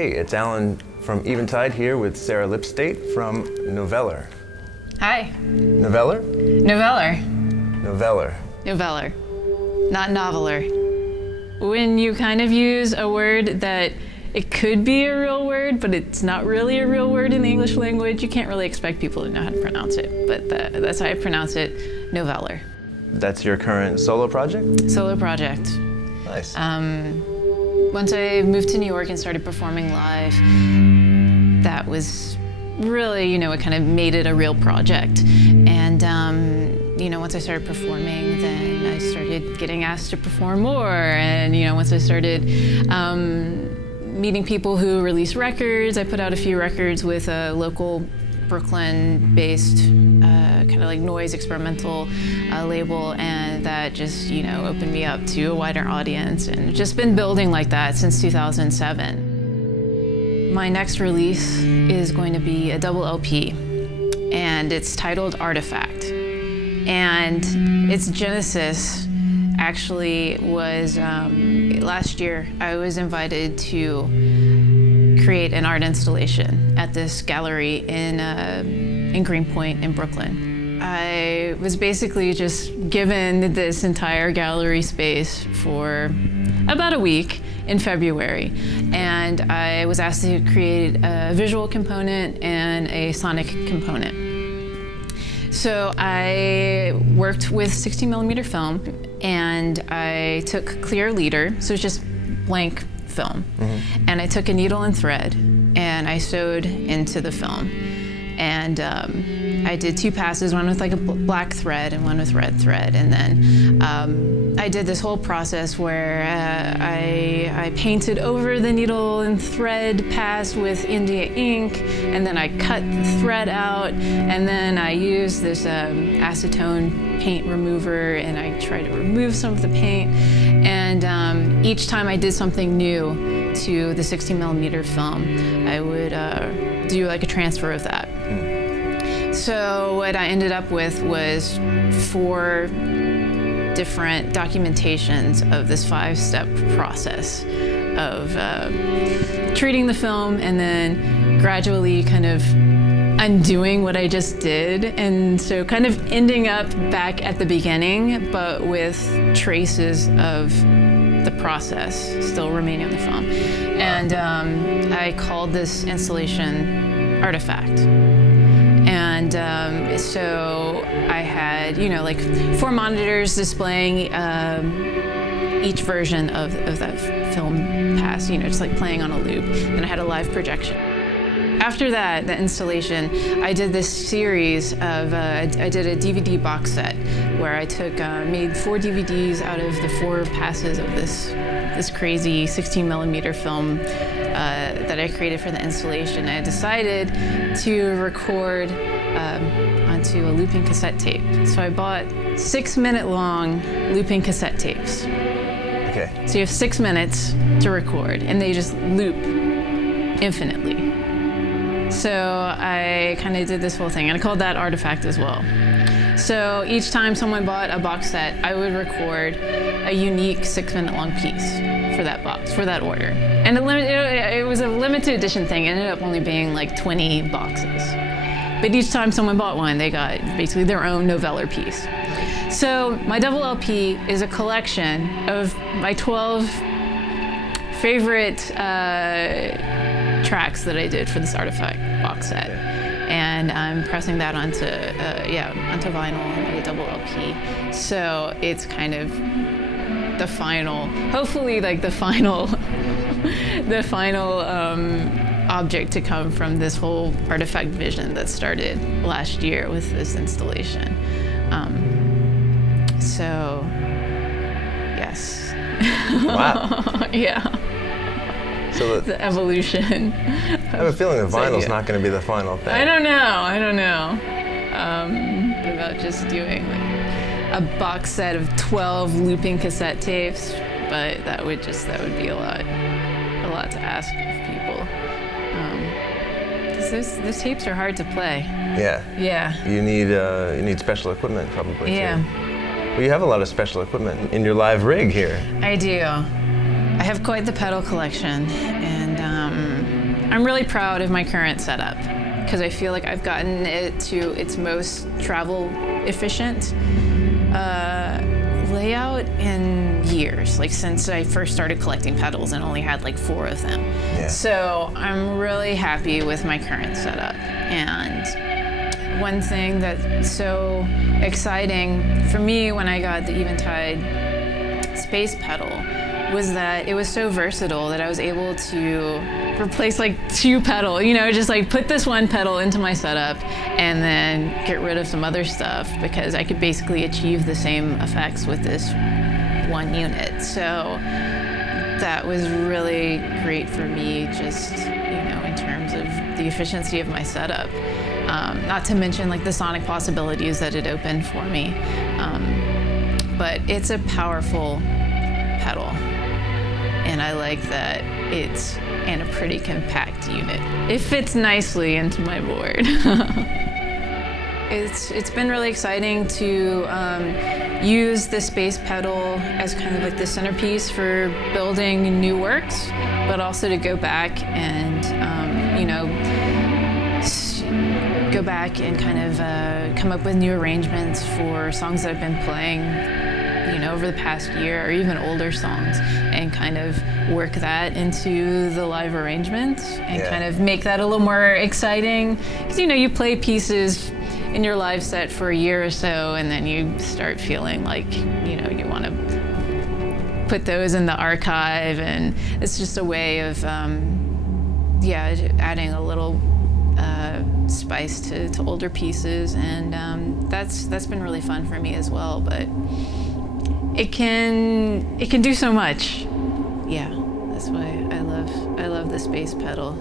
Hey, it's Alan from Eventide here with Sarah Lipstate from Noveller. Hi. Noveller? Noveller. Noveller. Noveller. Not noveler. When you kind of use a word that it could be a real word, but it's not really a real word in the English language, you can't really expect people to know how to pronounce it. But that's how I pronounce it, Noveller. That's your current solo project? Solo project. Nice. Once I moved to New York and started performing live, that was really, it kind of made it a real project. And, once I started performing, then I started getting asked to perform more. And, once I started meeting people who release records, I put out a few records with a local Brooklyn-based kind of like noise experimental label, and that just opened me up to a wider audience, and just been building like that since 2007. My next release is going to be a double LP, and it's titled Artifact. And its genesis actually was last year. I was invited to create an art installation at this gallery in Greenpoint in Brooklyn. I was basically just given this entire gallery space for about a week in February, and I was asked to create a visual component and a sonic component. So I worked with 16mm film, and I took clear leader, so it's just blank film. Mm-hmm. And I took a needle and thread, and I sewed into the film. And I did two passes, one with like a black thread and one with red thread. And then I did this whole process where I painted over the needle and thread pass with India ink, and then I cut the thread out, and then I used this acetone paint remover, and I tried to remove some of the paint. And each time I did something new to the 16mm film, I would do like a transfer of that. So what I ended up with was 4 different documentations of this 5-step process of treating the film and then gradually kind of undoing what I just did. And so kind of ending up back at the beginning, but with traces of the process still remaining on the film. And I called this installation Artifact. And so I had, like 4 monitors displaying each version of that film pass, just like playing on a loop. And I had a live projection. After that, the installation, I did this series of, I did a DVD box set where I made 4 DVDs out of the 4 passes of this crazy 16mm film that I created for the installation. I decided to record onto a looping cassette tape. So I bought 6-minute long looping cassette tapes. Okay. So you have 6 minutes to record, and they just loop infinitely. So I kind of did this whole thing, and I called that Artifact as well. So each time someone bought a box set, I would record a unique 6-minute long piece for that box, for that order. And it was a limited edition thing. It ended up only being like 20 boxes. But each time someone bought one, they got basically their own Noveller piece. So my double LP is a collection of my 12 favorite tracks that I did for this Artifact box set. And I'm pressing that onto vinyl and a double LP. So it's kind of the final, hopefully like the final, object to come from this whole Artifact vision that started last year with this installation. So, yes. Wow. Yeah. So the evolution. I have a feeling the vinyl's not going to be the final thing. I don't know. What about just doing like a box set of 12 looping cassette tapes? But that would be a lot to ask of people. Because those tapes are hard to play. Yeah. Yeah. You need special equipment probably. Yeah. Too. Well, you have a lot of special equipment in your live rig here. I do. I have quite the pedal collection, and I'm really proud of my current setup because I feel like I've gotten it to its most travel efficient layout in years, like since I first started collecting pedals and only had like 4 of them. Yeah. So I'm really happy with my current setup. And one thing that's so exciting for me when I got the Eventide space pedal was that it was so versatile that I was able to replace like 2 pedals, you know, just like put this one pedal into my setup and then get rid of some other stuff because I could basically achieve the same effects with this one unit. So that was really great for me, just, you know, in terms of the efficiency of my setup. Not to mention like the sonic possibilities that it opened for me. But it's a powerful pedal. And I like that it's in a pretty compact unit. It fits nicely into my board. It's been really exciting to use the space pedal as kind of like the centerpiece for building new works, but also to go back and you know, go back and kind of come up with new arrangements for songs that I've been playing, you know, over the past year, or even older songs, and kind of work that into the live arrangement and kind of make that a little more exciting. Because, you know, you play pieces in your live set for a year or so, and then you start feeling like, you know, you want to put those in the archive, and it's just a way of, adding a little spice to older pieces, and that's been really fun for me as well. But it can do so much. Yeah, that's why I love the space pedal.